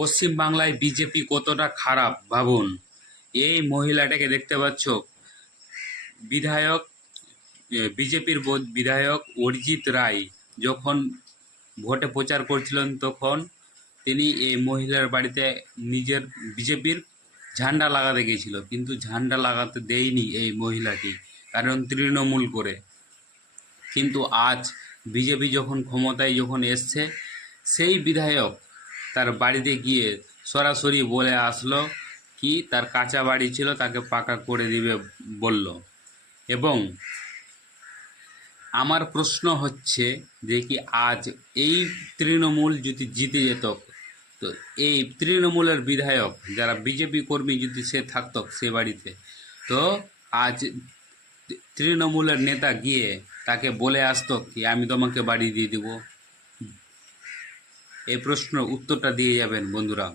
পশ্চিম বাংলায় বিজেপি কতটা খারাপ ভাবুন। এই মহিলাটাকে দেখতে পাচ্ছ, বিধায়ক, বিজেপির বিধায়ক অরিজিৎ রায় যখন ভোটে প্রচার করছিলেন তখন তিনি এই মহিলার বাড়িতে নিজের বিজেপির ঝান্ডা লাগাতে গিয়েছিল, কিন্তু ঝান্ডা লাগাতে দেয়নি এই মহিলাটি, কারণ তৃণমূল করে। কিন্তু আজ বিজেপি যখন ক্ষমতায় এসছে, সেই বিধায়ক তার বাড়িতে গিয়ে সরাসরি বলে আসলো কি তার কাঁচা বাড়ি ছিল তাকে পাকা করে দিবে বলল। এবং আমার প্রশ্ন হচ্ছে যে কি আজ এই তৃণমূল যদি জিতে যেত, তো এই তৃণমূলের বিধায়ক যারা বিজেপি কর্মী যদি সে থাকতো সে বাড়িতে, তো আজ তৃণমূলের নেতা গিয়ে তাকে বলে আসতো কি আমি তোমাকে বাড়ি দিয়ে দিব। এই প্রশ্ন উত্তরটা দিয়ে যাবেন বন্ধুরা।